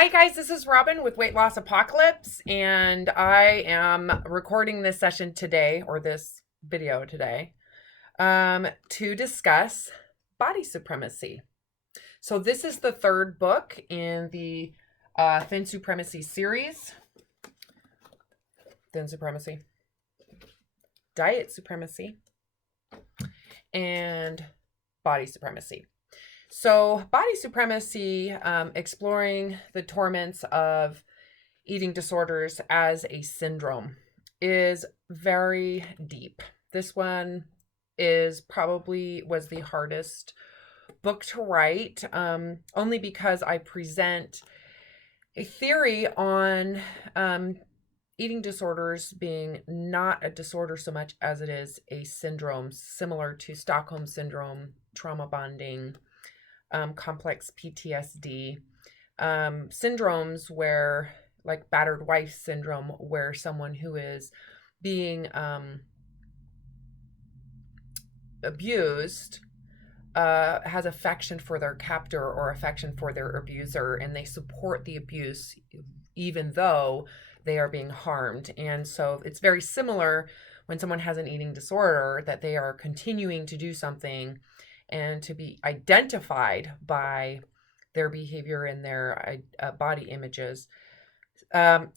Hi guys, this is Robin with Weight Loss Apocalypse, and I am recording this session today, or this video today, to discuss body supremacy. So this is the third book in the Thin Supremacy series. Thin Supremacy, Diet Supremacy, and Body Supremacy. So body supremacy, exploring the torments of eating disorders as a syndrome, is very deep. This one was the hardest book to write, only because I present a theory on eating disorders being not a disorder so much as it is a syndrome, similar to Stockholm syndrome, trauma bonding, complex PTSD, syndromes where, like battered wife syndrome, where someone who is being abused has affection for their captor or affection for their abuser, and they support the abuse even though they are being harmed. And so it's very similar when someone has an eating disorder, that they are continuing to do something and to be identified by their behavior and their body images,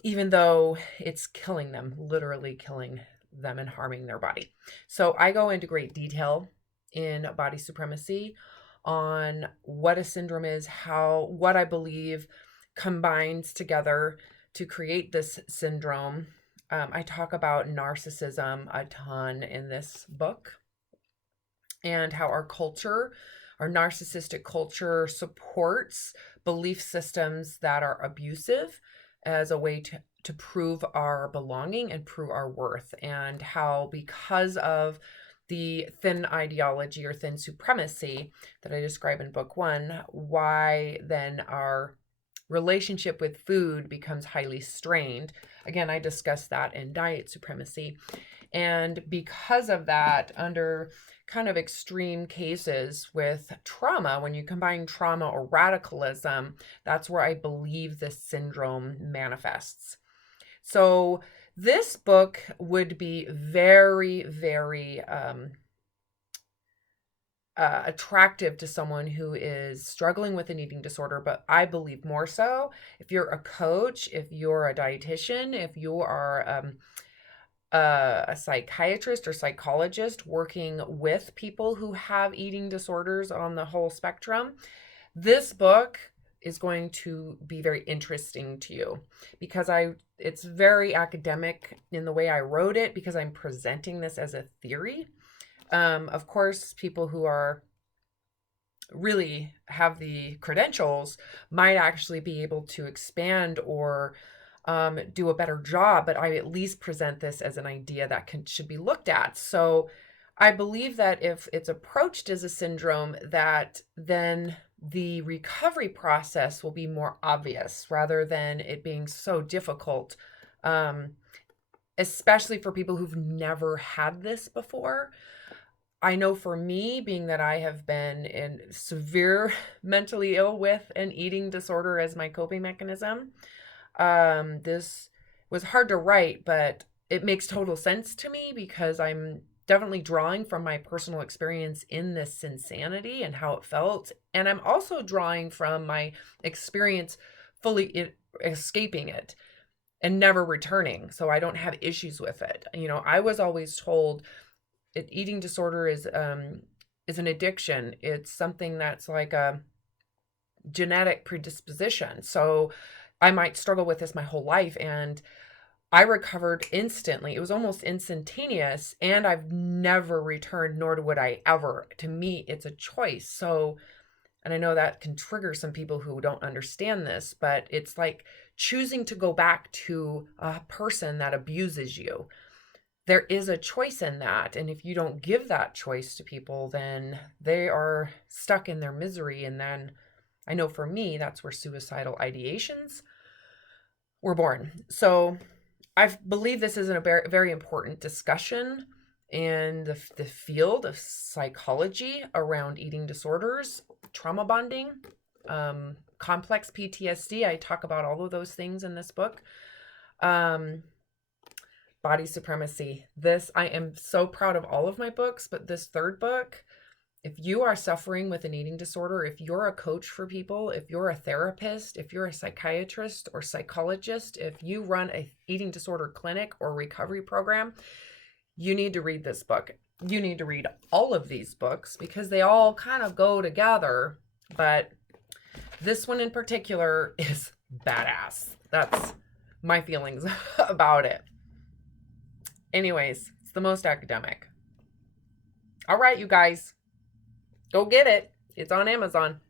even though it's killing them, literally killing them and harming their body. So I go into great detail in Body Supremacy on what a syndrome is, what I believe combines together to create this syndrome. I talk about narcissism a ton in this book, and how our narcissistic culture, supports belief systems that are abusive as a way to prove our belonging and prove our worth, and how, because of the thin ideology or thin supremacy that I describe in book 1, why then our relationship with food becomes highly strained. Again, I discuss that in Diet Supremacy. And because of that, under kind of extreme cases with trauma, when you combine trauma or radicalism, that's where I believe this syndrome manifests. So this book would be very, very attractive to someone who is struggling with an eating disorder, but I believe more so if you're a coach, if you're a dietitian, if you are a psychiatrist or psychologist working with people who have eating disorders on the whole spectrum. This book is going to be very interesting to you, because it's very academic in the way I wrote it, because I'm presenting this as a theory. Of course, people who are really have the credentials might actually be able to expand or do a better job, but I at least present this as an idea that should be looked at. So I believe that if it's approached as a syndrome, that then the recovery process will be more obvious rather than it being so difficult, especially for people who've never had this before. I know for me, being that I have been in severe mentally ill with an eating disorder as my coping mechanism, this was hard to write, but it makes total sense to me, because I'm definitely drawing from my personal experience in this insanity and how it felt. And I'm also drawing from my experience fully escaping it and never returning. So I don't have issues with it. I was always told eating disorder is an addiction. It's something that's like a genetic predisposition. So I might struggle with this my whole life, and I recovered instantly. It was almost instantaneous, and I've never returned, nor would I ever. To me, it's a choice. So, and I know that can trigger some people who don't understand this, but it's like choosing to go back to a person that abuses you. There is a choice in that. And if you don't give that choice to people, then they are stuck in their misery. And then I know for me, that's where suicidal ideations were born. So I believe this is a very, very important discussion in the field of psychology around eating disorders, trauma bonding. complex PTSD. I talk about all of those things in this book. Body Supremacy. This, I am so proud of all of my books, but this third book, if you are suffering with an eating disorder, if you're a coach for people, if you're a therapist, if you're a psychiatrist or psychologist, if you run a eating disorder clinic or recovery program, you need to read this book. You need to read all of these books because they all kind of go together, but this one in particular is badass. That's my feelings about it. Anyways, it's the most academic. All right, you guys, go get it. It's on Amazon.